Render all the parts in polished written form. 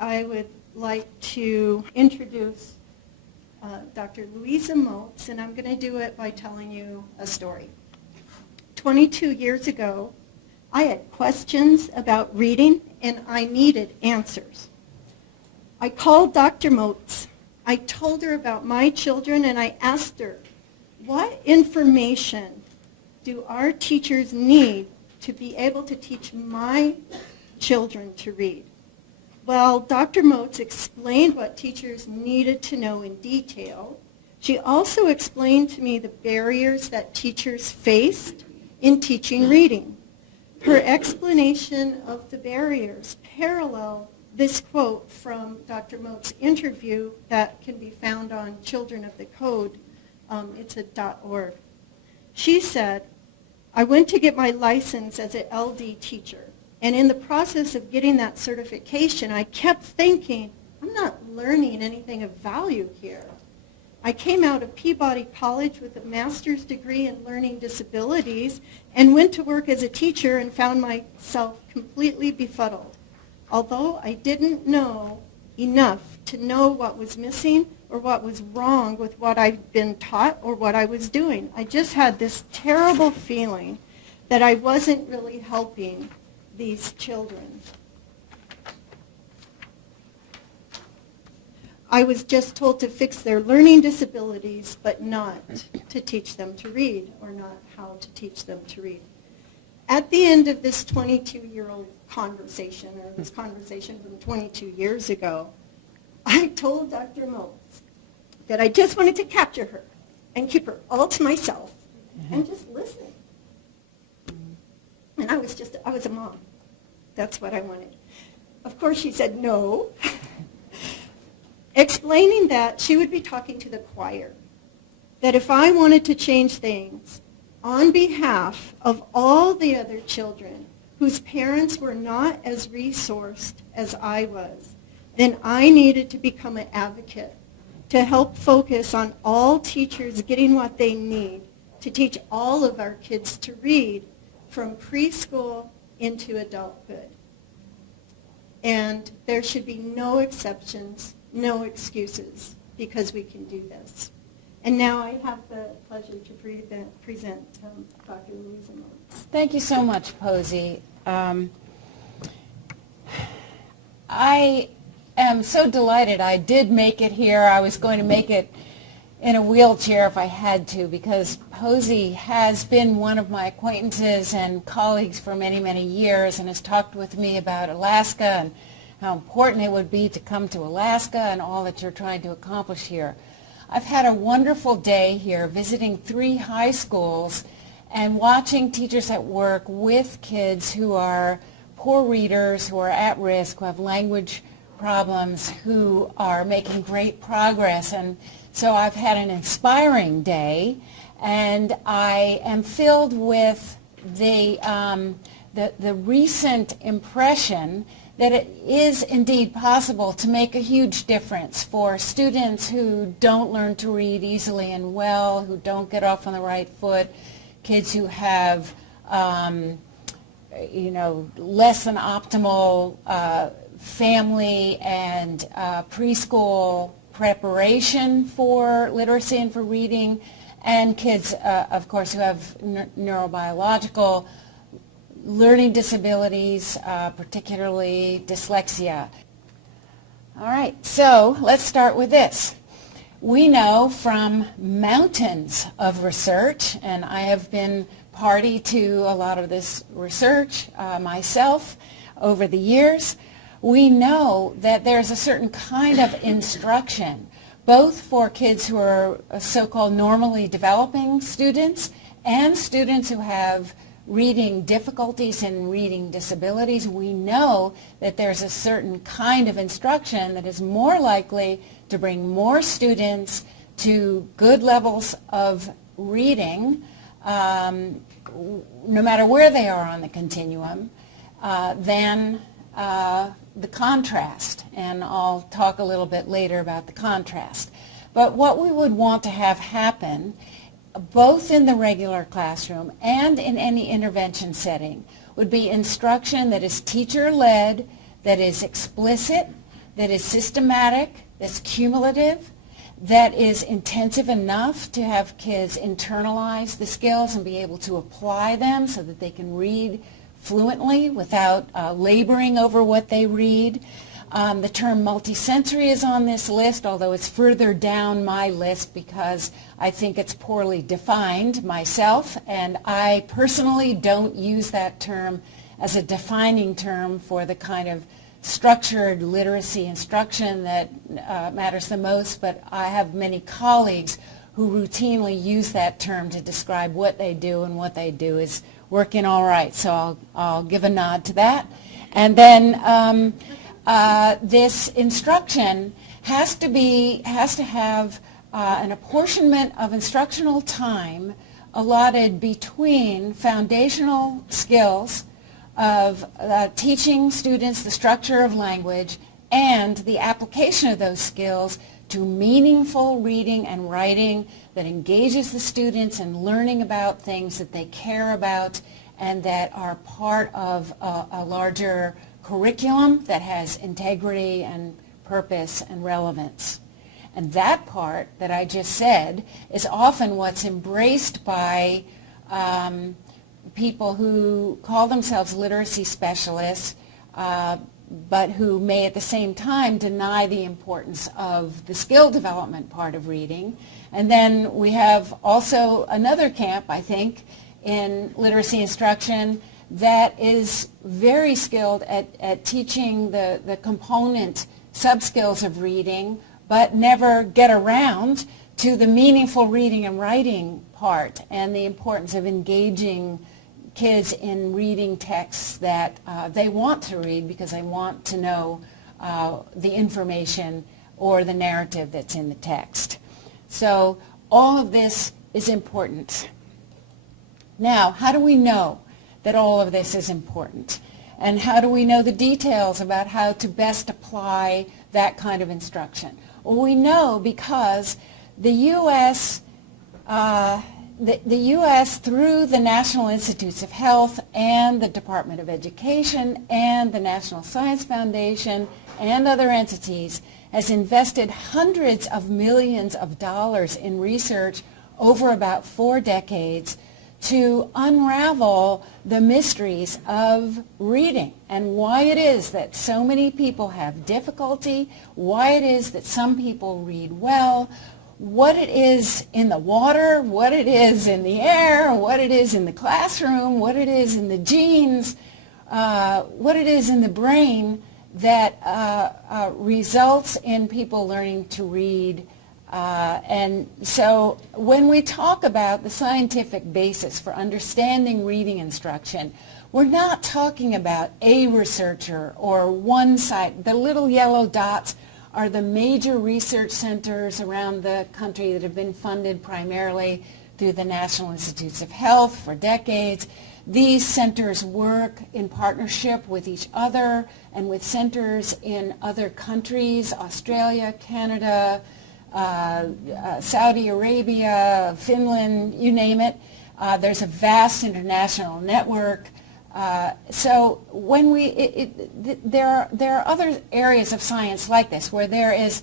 I would like to introduce Dr. Louisa Moats, and I'm going to do it by telling you a story. 22 years ago, I had questions about reading, and I needed answers. I called Dr. Moats. I told her about my children, and I asked her, what information do our teachers need to be able to teach my children to read? Well, Dr. Moats explained what teachers needed to know in detail. She also explained to me the barriers that teachers faced in teaching reading. Her explanation of the barriers parallel this quote from Dr. Moats' interview that can be found on Children of the Code. It's a .org. She said, I went to get my license as an LD teacher. And in the process of getting that certification, I kept thinking, I'm not learning anything of value here. I came out of Peabody College with a master's degree in learning disabilities and went to work as a teacher and found myself completely befuddled. Although I didn't know enough to know what was missing or what was wrong with what I'd been taught or what I was doing. I just had this terrible feeling that I wasn't really helping these children. I was just told to fix their learning disabilities, but not to teach them to read, or not how to teach them to read. At the end of this 22-year-old conversation, or this conversation from 22 years ago, I told Dr. Moats that I just wanted to capture her and keep her all to myself and just listen. And I was a mom. That's what I wanted. Of course, she said no, explaining that she would be talking to the choir, that if I wanted to change things on behalf of all the other children whose parents were not as resourced as I was, then I needed to become an advocate to help focus on all teachers getting what they need to teach all of our kids to read from preschool into adulthood. And there should be no exceptions, no excuses, because we can do this. And now I have the pleasure to present Dr. Louisa Moats. Thank you so much, Posey. I am so delighted I did make it here. I was going to make it in a wheelchair if I had to, because Posey has been one of my acquaintances and colleagues for many, many years and has talked with me about Alaska and how important it would be to come to Alaska and all that you're trying to accomplish here. I've had a wonderful day here visiting 3 high schools and watching teachers at work with kids who are poor readers, who are at risk, who have language problems, who are making great progress. And so I've had an inspiring day, and I am filled with the recent impression that it is indeed possible to make a huge difference for students who don't learn to read easily and well, who don't get off on the right foot, kids who have less than optimal family and preschool preparation for literacy and for reading, and kids, of course, who have neurobiological learning disabilities, particularly dyslexia. All right, so let's start with this. We know from mountains of research, and I have been party to a lot of this research myself over the years, we know that there's a certain kind of instruction, both for kids who are so-called normally developing students and students who have reading difficulties and reading disabilities. We know that there's a certain kind of instruction that is more likely to bring more students to good levels of reading, no matter where they are on the continuum, than the contrast. And I'll talk a little bit later about the contrast. But what we would want to have happen, both in the regular classroom and in any intervention setting, would be instruction that is teacher-led, that is explicit, that is systematic, that's cumulative, that is intensive enough to have kids internalize the skills and be able to apply them so that they can read fluently without laboring over what they read. The term multisensory is on this list, although it's further down my list because I think it's poorly defined myself, and I personally don't use that term as a defining term for the kind of structured literacy instruction that matters the most, but I have many colleagues who routinely use that term to describe what they do, and what they do is working all right. So I'll give a nod to that. And then this instruction has to have an apportionment of instructional time allotted between foundational skills of teaching students the structure of language and the application of those skills to meaningful reading and writing that engages the students in learning about things that they care about and that are part of a larger curriculum that has integrity and purpose and relevance. And that part that I just said is often what's embraced by people who call themselves literacy specialists, but who may at the same time deny the importance of the skill development part of reading. And then we have also another camp, I think, in literacy instruction that is very skilled at teaching the component sub-skills of reading, but never get around to the meaningful reading and writing part and the importance of engaging kids in reading texts that they want to read because they want to know the information or the narrative that's in the text. So all of this is important. Now, how do we know that all of this is important? And how do we know the details about how to best apply that kind of instruction? Well, we know because the U.S. The U.S., through the National Institutes of Health and the Department of Education and the National Science Foundation and other entities, has invested hundreds of millions of dollars in research over about 4 decades to unravel the mysteries of reading and why it is that so many people have difficulty, why it is that some people read well, what it is in the water, what it is in the air, what it is in the classroom, what it is in the genes, what it is in the brain that results in people learning to read. And so when we talk about the scientific basis for understanding reading instruction, we're not talking about a researcher or one site. The little yellow dots are the major research centers around the country that have been funded primarily through the National Institutes of Health for decades. These centers work in partnership with each other and with centers in other countries, Australia, Canada, Saudi Arabia, Finland, you name it. There's a vast international network. So when there are other areas of science like this where there is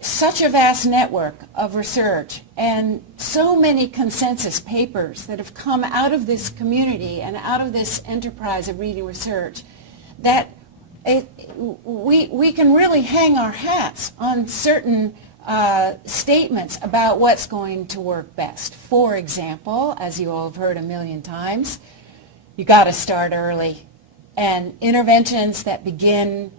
such a vast network of research and so many consensus papers that have come out of this community and out of this enterprise of reading research that we can really hang our hats on certain statements about what's going to work best. For example, as you all have heard a million times, you got to start early. And interventions that begin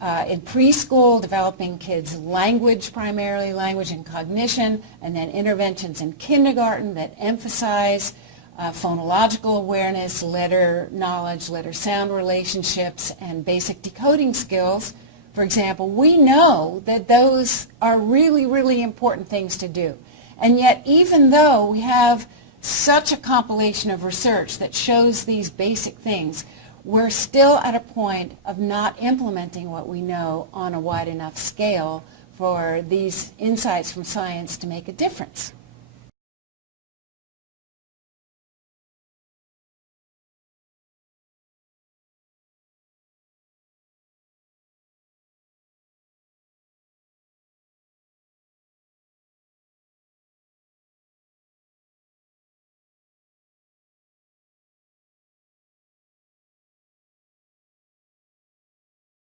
in preschool, developing kids' language, primarily language and cognition, and then interventions in kindergarten that emphasize phonological awareness, letter knowledge, letter-sound relationships, and basic decoding skills, for example, we know that those are really, really important things to do. And yet, even though we have such a compilation of research that shows these basic things, we're still at a point of not implementing what we know on a wide enough scale for these insights from science to make a difference.